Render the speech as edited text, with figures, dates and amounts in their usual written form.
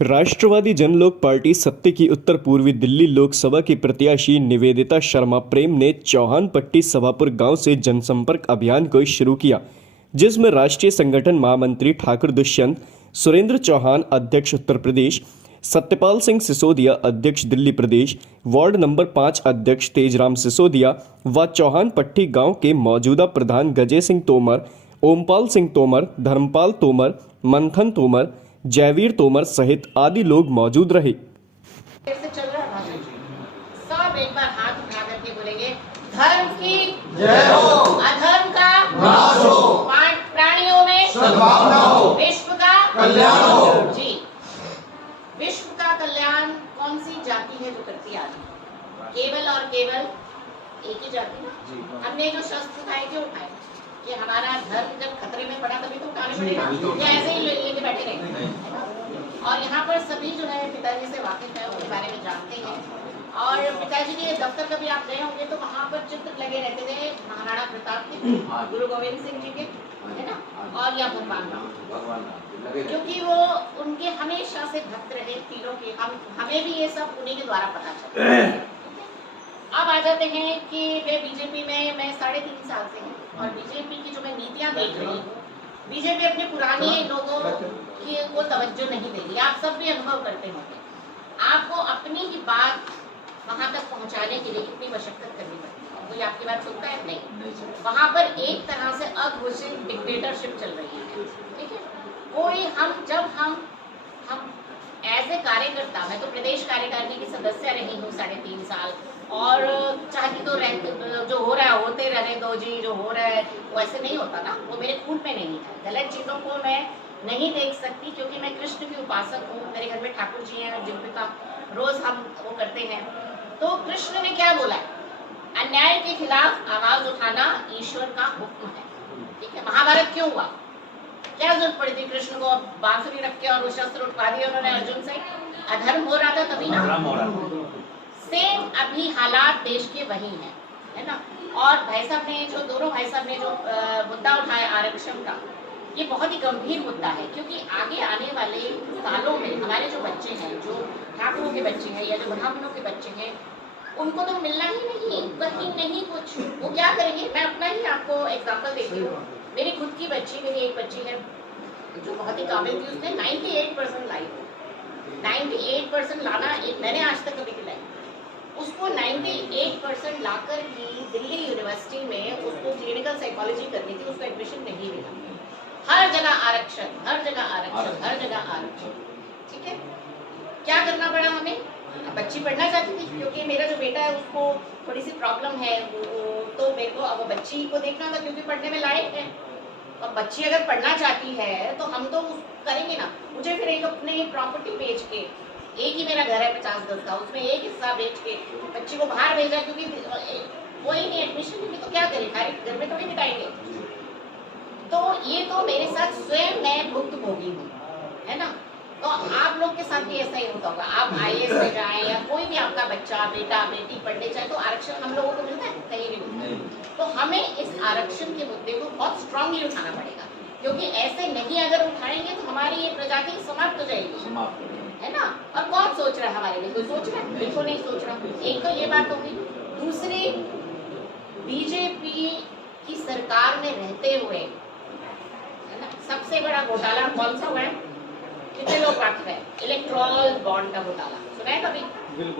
राष्ट्रवादी जनलोक party सत्ते की उत्तर पूर्वी दिल्ली लोकसभा की प्रत्याशी निवेदिता शर्मा प्रेम ने चौहान पट्टी सभापुर गांव से जनसंपर्क अभियान को शुरू किया, जिसमें राष्ट्रीय संगठन महामंत्री ठाकुर दुष्यंत, सुरेंद्र चौहान अध्यक्ष उत्तर प्रदेश, सत्यपाल सिंह सिसोदिया अध्यक्ष दिल्ली प्रदेश, वार्ड नंबर 5 अध्यक्ष तेजराम सिसोदिया व चौहान पट्टी गांव के मौजूदा प्रधान गजय सिंह तोमर, ओमपाल सिंह तोमर, धर्मपाल तोमर, मंथन तोमर, जयवीर तोमर सहित आदि लोग मौजूद रहे। से चल रहा भाषण, सब एक बार हाथ उठा करके बोलेंगे, धर्म की जय हो, अधर्म का नाश हो, प्राणियों में सद्भावना हो, विश्व का कल्याण हो। जी, विश्व का कल्याण कौन सी जाति है जो करती आ रही? केवल और केवल एक ही जाति ना। हमने जो शस्त्र उठाए क्यों उठाए? कि हमारा धर्म जब खतरे में पड़ा तभी तो उठाने पड़ेगा, या ऐसे ही लेके बैठे रहे। और यहाँ पर सभी जो है पिताजी से वाकिफ है, उनके बारे में जानते हैं। और पिताजी के दफ्तर कभी आप गए होंगे तो वहाँ पर चित्र लगे रहते थे महाराणा प्रताप के, गुरु गोविंद सिंह जी के, है ना, और या भगवान राम, क्योंकि वो उनके हमेशा से भक्त रहे तीनों के। हमें भी ये सब उन्हीं के द्वारा पता चला। अब आ जाते हैं कि वे बीजेपी में मैं 3.5 साल से हूँ और बीजेपी की जो मैं नीतियाँ देख रही हूँ, बीजेपी अपने पुराने लोगों की को तवज्जो नहीं देगी। आप सब भी अनुभव करते होंगे, आपको अपनी ही बात वहां तक पहुंचाने के लिए कितनी मशक्कत करनी पड़ती है। कोई आपकी बात सुनता है? नहीं। वहां पर एक तरह से अघोषित डिक्टेटरशिप चल रही है, ठीक है। कोई हम एज ए कार्यकर्ता, मैं तो प्रदेश कार्यकारिणी की सदस्य रही हूँ 3.5 साल, और चाहती तो जो हो रहा है होते रहने दो जी, जो हो रहा है वो ऐसे नहीं होता ना, वो मेरे खून में नहीं है। गलत चीज़ों को मैं नहीं देख सकती, क्योंकि मैं कृष्ण की उपासक हूँ। मेरे घर में ठाकुर जी हैं जिनके का रोज हम वो करते हैं। तो कृष्ण ने क्या बोला? अन्याय के खिलाफ आवाज उठाना ईश्वर का हुक्म है, ठीक है। महाभारत क्यों हुआ? क्या जरूरत पड़ी थी कृष्ण को बांसुरी रख के और वो शस्त्र उठवा दिए उन्होंने अर्जुन से? अधर्म हो रहा था तभी ना। सेम अभी हालात देश के वही हैं, है ना। और भाई साहब ने जो दोनों भाई साहब ने जो मुद्दा उठाया आरक्षण का, ये बहुत ही गंभीर मुद्दा है, क्योंकि आगे आने वाले सालों में हमारे जो बच्चे हैं, जो ठाकुरों के बच्चे हैं या जो ब्राह्मणों के बच्चे हैं, उनको तो मिलना ही नहीं, कहीं नहीं कुछ। वो क्या करेंगे? मैं अपना ही आपको एग्जाम्पल देती हूँ। मेरी खुद की बच्ची, मेरी एक बच्ची है जो बहुत ही काबिल थी, उसने 98% लाई। 98% लाना मैंने आज तक कभी खिलाई। उसको 98% लाकर की दिल्ली यूनिवर्सिटी में उसको क्लिनिकल साइकोलॉजी करनी थी, उसको एडमिशन नहीं मिला। हर जगह आरक्षण, हर जगह आरक्षण, हर जगह आरक्षण, ठीक है। क्या करना पड़ा हमें? बच्ची पढ़ना चाहती थी, क्योंकि मेरा जो बेटा है उसको थोड़ी सी प्रॉब्लम है, तो मेरे को अब बच्ची को देखना था, क्योंकि पढ़ने में लायक है। और बच्ची अगर पढ़ना चाहती है तो हम तो करेंगे ना। मुझे फिर एक अपने प्रॉपर्टी बेच के, एक ही मेरा घर है 50 गज का, उसमें एक हिस्सा बेच के बच्ची को बाहर भेजा, क्योंकि कोई नहीं एडमिशन नहीं तो क्या करें, घर में थोड़ी बिताएंगे। तो ये तो मेरे साथ स्वयं मैं भुक्तभोगी हूँ, है ना। तो आप लोग के साथ भी ऐसा ही होता होगा। आप IAS में जाए या कोई भी आपका बच्चा, बेटा, बेटी पढ़ने चाहे तो आरक्षण हम लोगों को मिलता है? कहीं भी मिलता है। तो हमें इस आरक्षण के मुद्दे को बहुत स्ट्रांगली उठाना पड़ेगा, क्योंकि ऐसे नहीं अगर उठाएंगे तो हमारी ये प्रजाति समाप्त हो जाएगी, है ना। और कौन सोच रहा है हमारे लिए? कोई सोच रहा है? बिल्कुल नहीं सोच रहा। एक तो ये बात होगी। दूसरी, बीजेपी की सरकार में रहते हुए, है ना, सबसे बड़ा घोटाला कौन सा हुआ है? कितने लोग वाकिफ है? इलेक्ट्रॉल बॉन्ड का घोटाला सुना है कभी? बिल्कुल।